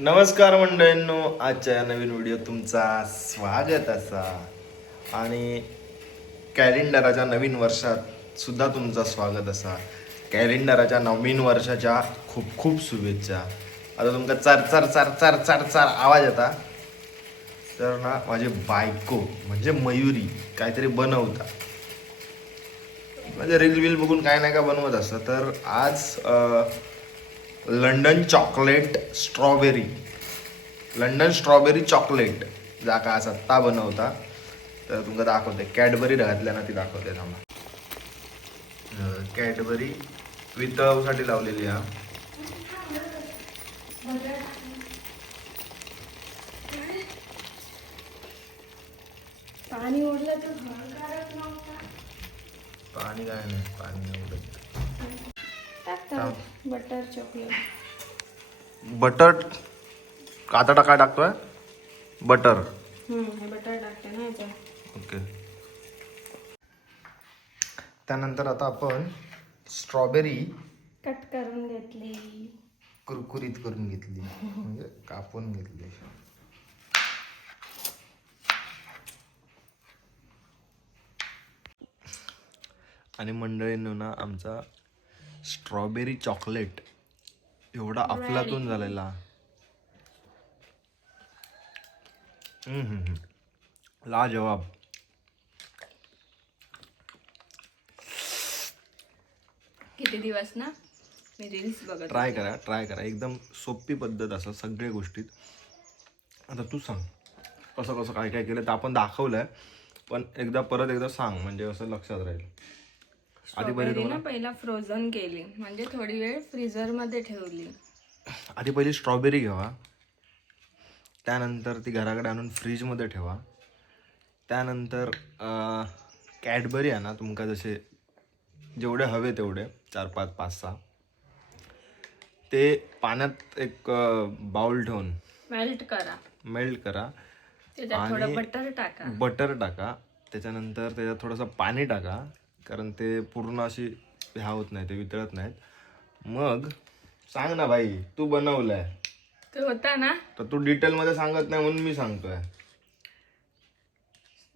नमस्कार मंडळींनो आजच्या या नवीन व्हिडिओ तुमचा स्वागत असा. आणि कॅलेंडराच्या नवीन वर्षात सुद्धा तुमचा स्वागत असा. कॅलेंडराच्या नवीन वर्षाच्या खूप खूप शुभेच्छा. आता तुमका चार चार चार चार चार चार आवाज येता. तर ना माझे बायको म्हणजे मयुरी काहीतरी बनवता. म्हणजे रील बिल बघून काय नाही का बनवत असतं. तर आज आ, London chocolate strawberry. London strawberry chocolate. जाका असा ता बनवता. तर तुमका दाखवते. कॅडबरी घातल्या ना ती दाखवते थांबा. कॅडबरी वितळवसाठी लावलेली हा. पाणी ओढलं तर हळकारच नव्हता. पाणी काय नाही. पाणी उडत टाकतात बटर चॉकलेट बटर आता टाका टाकतोय? बटर हे बटर टाकते ना याच्यात. ओके त्यानंतर आता आपण स्ट्रॉबेरी कट करून घेतली. कुरकुरीत करून घेतली. म्हणजे कापून घेतली. आणि मंडळींनो ना आमचा स्ट्रॉबेरी चॉकलेट. एवढा अफलातून झालेला. लाजवाब. किती दिवस ना? मी रील्स बघत ट्राय करा ट्राय करा. एकदम सोपी पद्धत असं सगळ्या गोष्टीत. आता तू सांग कसं कसं काय काय केलं तर आपण दाखवलंय पण एकदा परत एकदा सांग म्हणजे असं लक्षात राहील. आधी पहिले स्ट्रॉबेरी ना पहिला फ्रोझन केली. म्हणजे थोडी वेळ फ्रीझरमध्ये ठेवली. आधी पहिली स्ट्रॉबेरी घ्यावा त्यानंतर ती घराकडे आणून फ्रीजमध्ये ठेवा. त्यानंतर कॅडबरी आहे ना तुमका जसे जेवढे हवे तेवढे. चार पाच पाच सहा. ते पाण्यात एक बाउल ठेवून मेल्ट करा. मेल्ट करा. त्याच्यात थोडं बटर टाका. बटर टाका. त्याच्यानंतर त्याच्यात थोडंसं पाणी टाका. कारण ते पूर्ण अशी ह्या होत नाही ते वितळत नाहीत. मग सांग ना भाई तू बनवलंय. ते होता ना. तर तू डिटेलमध्ये सांगत नाही म्हणून मी सांगतोय.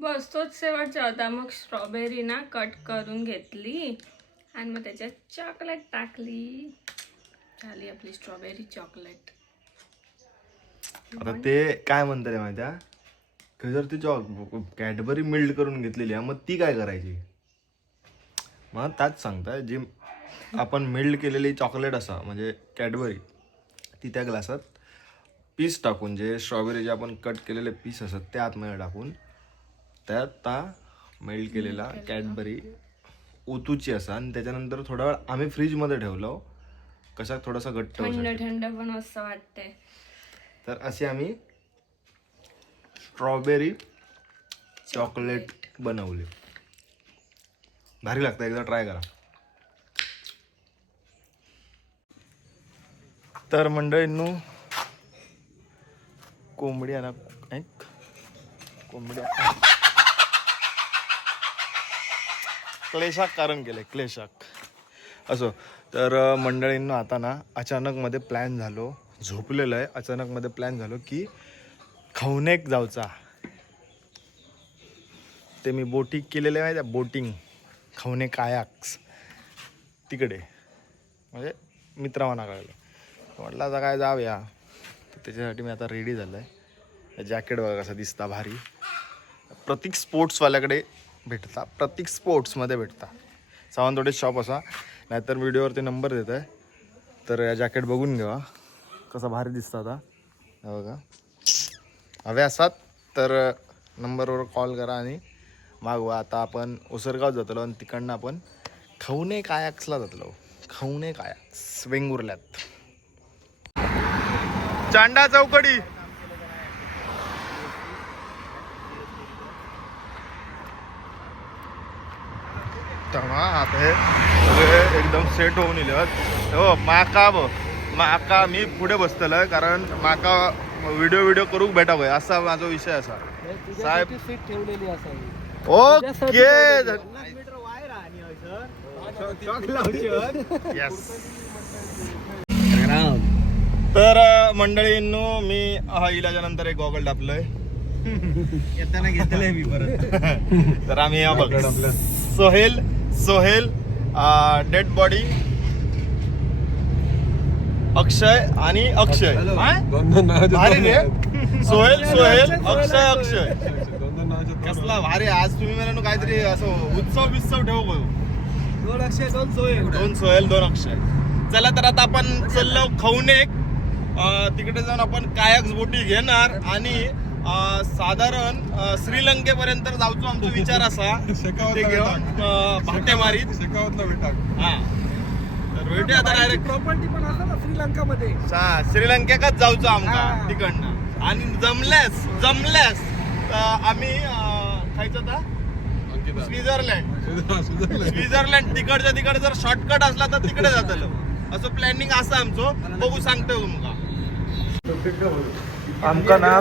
बस तोच शेवटचा होता. मग स्ट्रॉबेरी ना कट करून घेतली आणि मग त्याच्यात चॉकलेट टाकली. झाली आपली स्ट्रॉबेरी चॉकलेट आता ते काय म्हणतं रे माहिती आहे? जर ती कॅडबरी मिल्ड करून घेतलेली आहे. मग ती काय करायची? मग त्याच सांगताय जी आपण मिल्ड केलेली चॉकलेट असा म्हणजे कॅडबरी ती त्या ग्लासात पीस टाकून जे स्ट्रॉबेरी जे आपण कट केलेले पीस असतात ते आतमध्ये टाकून त्यात ता मेल्ड केलेला कॅडबरी ओतूची असा आणि त्याच्यानंतर थोडा वेळ आम्ही फ्रीजमध्ये ठेवलो. कशा थोडासा घट्ट थंड थंड पण असं वाटते तर असे आम्ही स्ट्रॉबेरी चॉकलेट बनवले. भारी लागतं एकदा ट्राय करा. तर मंडळींनो कोंबडी आणा. एक कोंबडी क्लेशाक कारण केले क्लेशाक. असो तर मंडळींना आता ना अचानकमध्ये प्लॅन झालो झोपलेलं आहे अचानकमध्ये प्लॅन झालो की खवनेक जाऊचा. ते मी बोटिंग केलेलं आहे त्या आहे बोटिंग. खवणे कायाक्स. तिकडे. म्हणजे मित्रावाना कळलं. म्हटलं आता काय जाऊया. तर त्याच्यासाठी मी आता रेडी झालो आहे जॅकेट बघा कसं दिसता भारी. प्रतीक स्पोर्ट्सवाल्याकडे भेटता. प्रतीक स्पोर्ट्समध्ये भेटता. सावंतवाडीत शॉप असा. नाहीतर व्हिडिओवरती नंबर देत आहे तर या जॅकेट बघून घ्या कसा भारी दिसतं आता. बघा. हवे असतात तर नंबरवर कॉल करा आणि मागवा आता आपण ओसरगाव जातलो आणि तिकडनं आपण खवणे कायाक्सला जातलो खवणे कायाक्स वेंगुर्ल्यात. चांडा चौकडी. तेव्हा आता हे सगळे एकदम सेट होऊन येले हो माका ब माका मी पुढे बसतलोय कारण माका व्हिडिओ व्हिडिओ करूक भेटा असा माझा विषय असा. साहेब सीट ठेवलेली असावी? ओके. मीटर वायर आणि हयसर येस तर मंडळींनो मी हा इलाच्या नंतर एक गॉगल टापलोय येताना घेतलंय मी परत. तर आम्ही या बघ. सोहेल सोहेल डेड बॉडी अक्षय आणि अक्षय. सोहेल सोहेल अक्षय. अक्षय. कसला भारी आज तुम्ही मला ना काहीतरी असं उत्सव बित्सव ठेवू गयो दोन अक्षय दोन सोय दोन सोहेल दोन अक्षय. चला तर आता आपण चाललो खवनेक अं, तिकडे जाऊन आपण कायक्स बोटी घेणार आणि साधारण श्रीलंकेपर्यंत जाऊचो आमचा विचार असा. ते घेऊन अं, भाटे हा. तर भेटूया आता डायरेक्ट प्रॉपर्टी पण असं ना श्रीलंकामध्ये. श्रीलंकेकच जाऊचो आमका हा. तिकडनं. आणि जमल्यास जमल्यास आम्ही खायचं आता स्वित्झर्लंड. स्वित्झर्लंड तिकडच्या तिकडे जर शॉर्टकट असला तर तिकडे जातलो असं प्लॅनिंग असं आमचं. बघू सांगतो तुमका आमका ना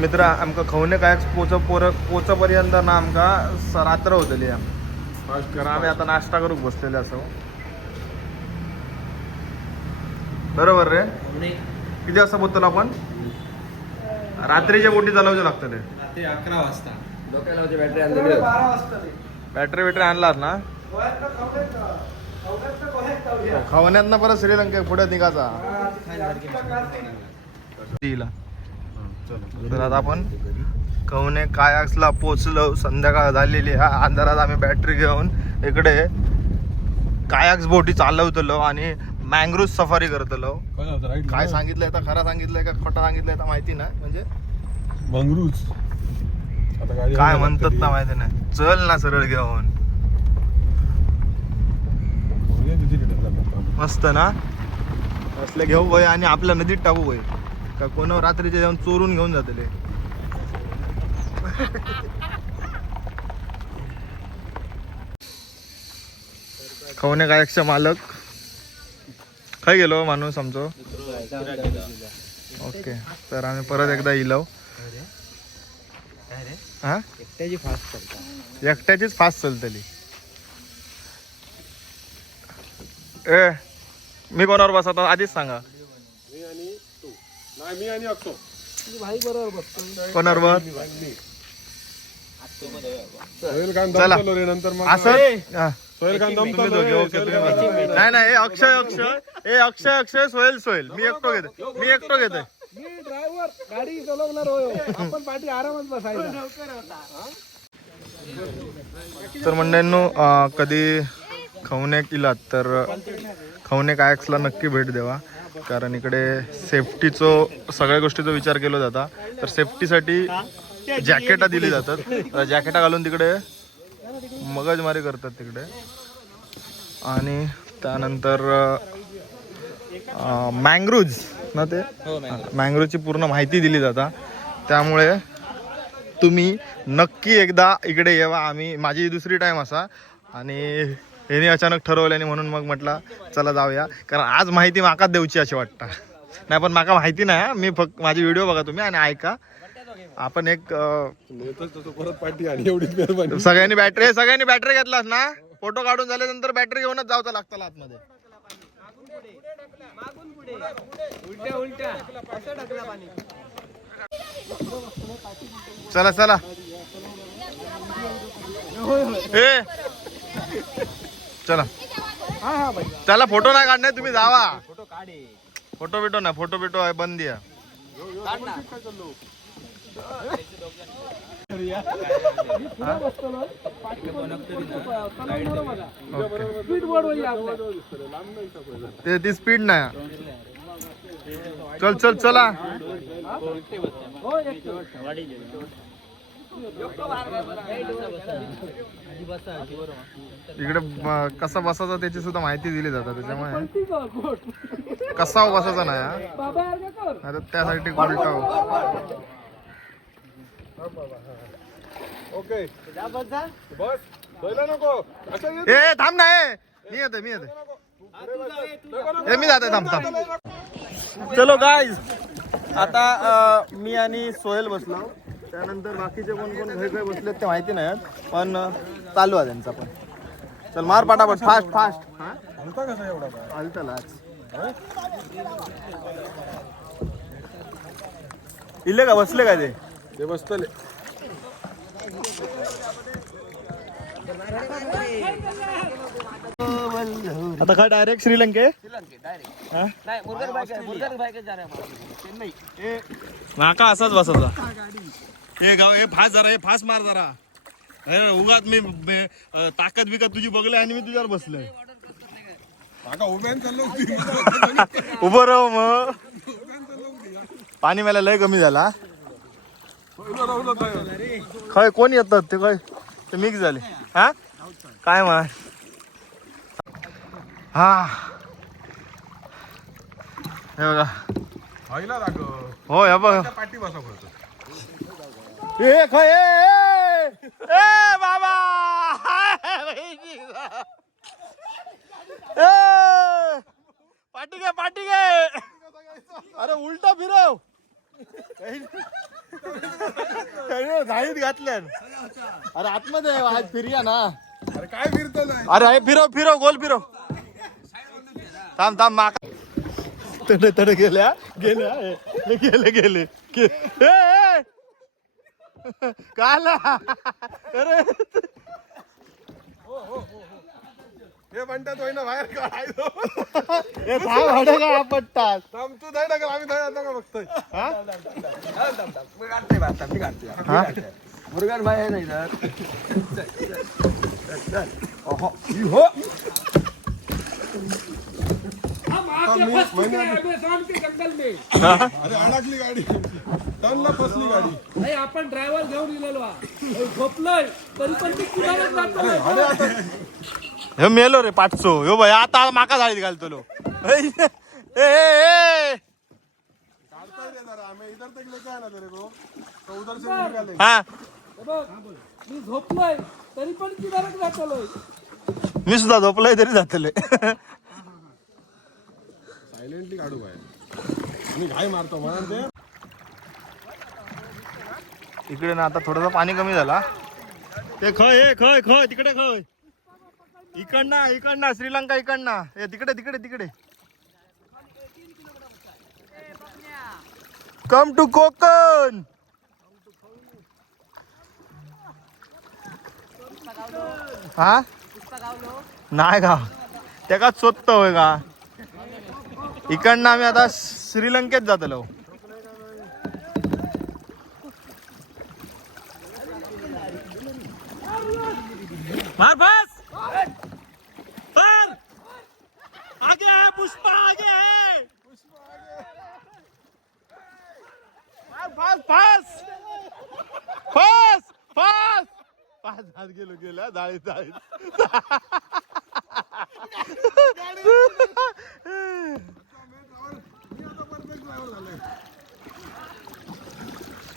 मित्र आमका खवणे काय पोच पोर पोचपर्यंत ना आमका रात्र होतली कारण आम्ही आता नाश्ता करूक बसलेले असो. बरोबर रे? किती वाजता पोचलो आपण? रात्रीच्या बोटी चालवच्या लागतले ते अकरा वाजता. बारा वाजता ते. बॅटरी बिटरी आणलास ना? खवण्यात जाऊया. खवण्यात पुढे श्रीलंके पुढे निघाचा तिला तर आता आपण कवने कायाक्सला पोचलो संध्याकाळ झालेली. अंधारात आम्ही बॅटरी घेऊन इकडे कायाक्स बोटी चालवतलो आणि मँग्रोव सफारी करतलो. काय सांगितलंय तर खरं सांगितलंय का खोटं सांगितलंय तर माहिती नाही. म्हणजे गाडी काय म्हणतात. ना माहिती नाही. चल ना सरळ घेऊन. मस्त ना? असले घेऊ वय आणि आपल्या नदीत टाकू वय. का कोण रात्रीचे जाऊन चोरून घेऊन जातले खवणे गायकचा मालक. खय गेलो माणूस आमचो. ओके तर आम्ही परत एकदा इलव. हा? एकट्याची फास्ट करता एकट्याचीच फास्ट चलतली ए मी कोणावर बसवतो आधीच सांगा. मी आणि तू. नाही मी आणि अक्षो. भाई बरोबर बसतो कोणावर. नाही नाही अक्षय अक्षय. ए अक्षय अक्षय सोहेल सोहेल. मी एकटो घेतो मी एकटो घेतोय. मी ड्रायव्हर गाडी चालवणार होय. आपण पाठी आरामात बसायला. तर मंडळींनो कधी खवणे इलात तर खवणे कायक्सला नक्की भेट द्यावा. कारण इकडे सेफ्टीचं सगळ्या गोष्टीचा विचार केला जाता. तर सेफ्टीसाठी जॅकेटा दिली जातात. तर जॅकेटा घालून तिकडे मगजमारी करतात तिकडे. आणि त्यानंतर मँग्रूज ना ते? मँग्रोजची पूर्ण माहिती दिली जाता. त्यामुळे तुम्ही नक्की एकदा इकडे येवा. आम्ही माझी दुसरी टाईम असा. आणि ह्याने अचानक ठरवल्याने म्हणून मग म्हटलं चला जाऊया. कारण आज माहिती माकाच देऊची अशी वाटतं. नाही पण माका माहिती नाही हा. मी फक्त माझी व्हिडिओ बघा तुम्ही आणि ऐका. आपण एक सगळ्यांनी बॅटरी सगळ्यांनी बॅटरी घेतलास ना? फोटो काढून झाल्यानंतर बॅटरी घेऊनच जावचं लागतं आतमध्ये. उलट्या उलट्या. असं टाकला पाणी. चला चला. ए. चला. हा हा भाई चला फोटो नाही काढणार तुम्ही जावा. फोटो काढे. फोटो बिटो नाही फोटो बिटो आहे बंदी पुढे ना ते ती स्पीड नाही. चल चल चला. हो इकडे कसा बसायचा त्याची सुद्धा माहिती दिली जातात त्याच्यामुळे. कसा बसायचा नाही हा. तर त्यासाठी हो. ओके. बस सोयला नको. असं येत ए थांब ना ए. मी येते मी येते ए मी जाते थांब थांब. चलो गाईज आता मी आणि सोहेल बसलो. त्यानंतर बाकीचे कोण कोण घरी घरी बसलेत ते माहिती नाही पण चालू आहे त्यांचा पण. चल मार पाटापट फास्ट फास्ट हलता कसा एवढा हलतलाच इल्ले का बसले का ते? ते बसतले. आता काय डायरेक्ट श्रीलंके? नाका असाच बसायचा हे गाव हे फास जरा हे फास मार जरा. उगाच मी ताकद बिकत तुझी बघले आणि मी तुझ्यावर बसलोय उभं राहू मग. पाणी मला लय कमी झाला. खय कोण येतात ते काय ते मिक्स झाले. हा? काय मार हा. हे बघा. हो हे बघ. पाठी बसा ए खय बाबा! ए, पाठी घे पाठी घे! अरे उलटा फिरव. झाडीत घातल्या अरे आतमध्ये आहे, आज फिरूया ना. अरे काय फिरतो नाही अरे हे फिरव फिरव गोल फिरव. थांब थांब माका. तडे तडे गेल्या गेल्या ए, ए, गेले गेले. गे- ए, ए. काला. अरे. हे म्हणतात होय ना बाहेर काढायचो. हे का आपटतात. थांब तू धाय टाकल आम्ही आता का बघतोय? हा? मुरगान भाई आहे ना जंगल में। अरे अडकली गाडी. टनला फसली गाडी. नाही आपण ड्रायव्हर घेऊन गेलेलो हा. हे झोपलोय तरी पण ती कुणालाच जात नाही. हे मेलो रे पाठचो ह्यो भाई आता माका झाडीत घालतो लो ए, हा मी झोपलोय तरी पण किनारच जातलोय मी सुद्धा झोपलोय तरी जातले सायलेंटली काढू बाहेर आणि घाई मारतो इकडे ना आता थोडंसं पाणी कमी झाला ते खय हे खय खय तिकडे खय. इकडना इकडना श्रीलंका इकडना. ए तिकडे तिकडे तिकडे. Come to Konkan. हा? नाही का? त्या चोत्त होय का? इकडनं आम्ही आता श्रीलंकेत जातलो मार बस पर आगे है पुष्पा आगे है। फास फास। फास फास। फास हात गेलो गेला जाळी जाळी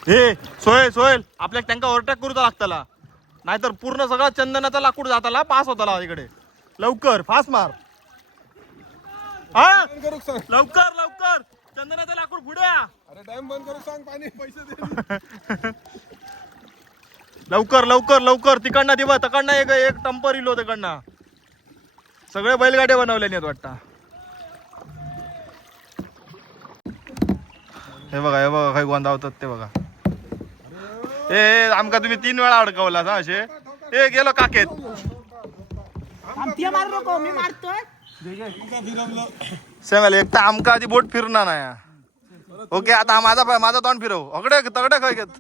हे सोहेल सोहेल आपल्या त्यांना ओव्हरटेक करूचा लागताला. नाहीतर पूर्ण सगळा चंदनाचा लाकूड जाताला पास होताला इकडे. लवकर फास्ट मार. हा? बंद करू सांग. लवकर लवकर. चंदनाचं लाकूड पुढे. अरे डॅम बंद करू सांग पाणी पैसे दे. लवकर लवकर लवकर. तिकडनं दिवा तिकडनं एक एक टंपर इलो तिकडनं. सगळे बैलगाड्या बनवल्या नाहीत वाटतं. हे बघा हे बघा काही गोंधावतात ते बघा. ए आमका तुम्ही तीन वेळा अडकवला असे ए गेलो काकेत. सेमल एक तर आमका आधी बोट फिरणार नाही. ओके आता माझा माझा तोंड फिरव. अकडे तगडे काय घेत?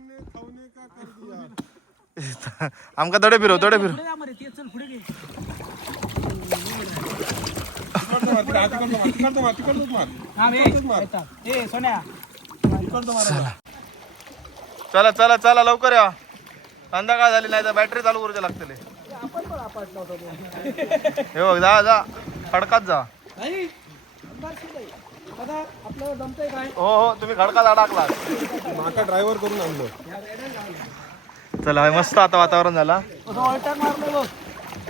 आमका तडे फिरव तडे फिरव. चला चला चला लवकर या. संध्याकाळ झाली नाही तर बॅटरी चालू करूच्या लागतले. हे बघ जा जा. खडकात जा. हो हो तुम्ही खडकात अडकला माका ड्रायव्हर करून आणलो. चला हे मस्त आता वातावरण झाला.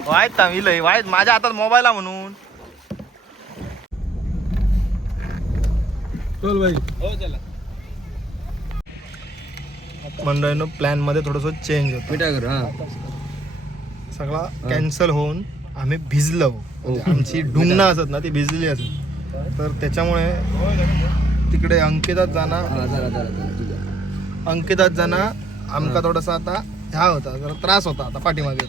वाईट ना इलय वाईट माझ्या हातात मोबाईल आहे म्हणून. चल भाई मंडळीनं प्लॅनमध्ये थोडस चेंज होतं. सगळा कॅन्सल होऊन आम्ही भिजलो. म्हणजे आमची ढुंगणं असत ना ती भिजली असत तर त्याच्यामुळे तिकडे अंकितात जाणं अंकितात जाणं आमका थोडासा आता ह्या होता जरा त्रास होता आता पाठीमागे.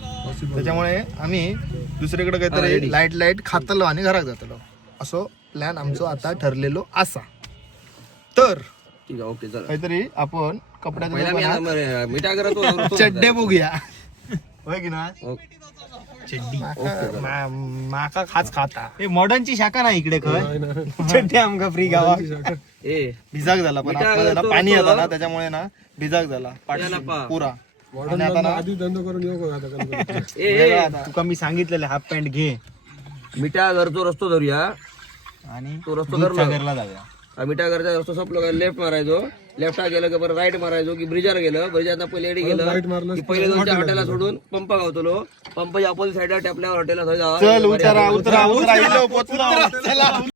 त्याच्यामुळे आम्ही दुसरीकडे काहीतरी लाइट लाइट खातलो आणि घरात जातलो. असो प्लॅन आमचो आता ठरलेलो असा. तर ठीक आहे ओके काहीतरी आपण कपड्याच्या करतो चड्डे बघूया. होय की ना ओके. माका मा- माका खाच खाता. मॉडर्नची शाखा नाही इकडे खय चड्डे आमका फ्री गावा. ए. भिजाक झाला पण मिठा तो- पाणी तो- येतं ना त्याच्यामुळे ना भिजाक झाला. पाठी त्याला पा. पुरा. आणि आता ना आधी धंदो करून येऊ का आता गणपती ए, वेगळा ए. आता. तुका मी सांगितलेलं हाफ पॅन्ट घे. मिठा घरचो रस्तो धरूया. आणि तो रस्तो घरला जाऊया. हा मिठा घरचा रस्तो संपलो का लेफ्ट मारायचो. लेफ्ट गेलं की बरं राईट मारायचो की ब्रिजर गेलं. ब्रिजर पहिले एडी गेलं. की पहिले दोनच्या हॉटेलला सोडून पंप गावतलो. पंपाच्या अपोजिट साईडला टॅपल्यावर हॉटेलला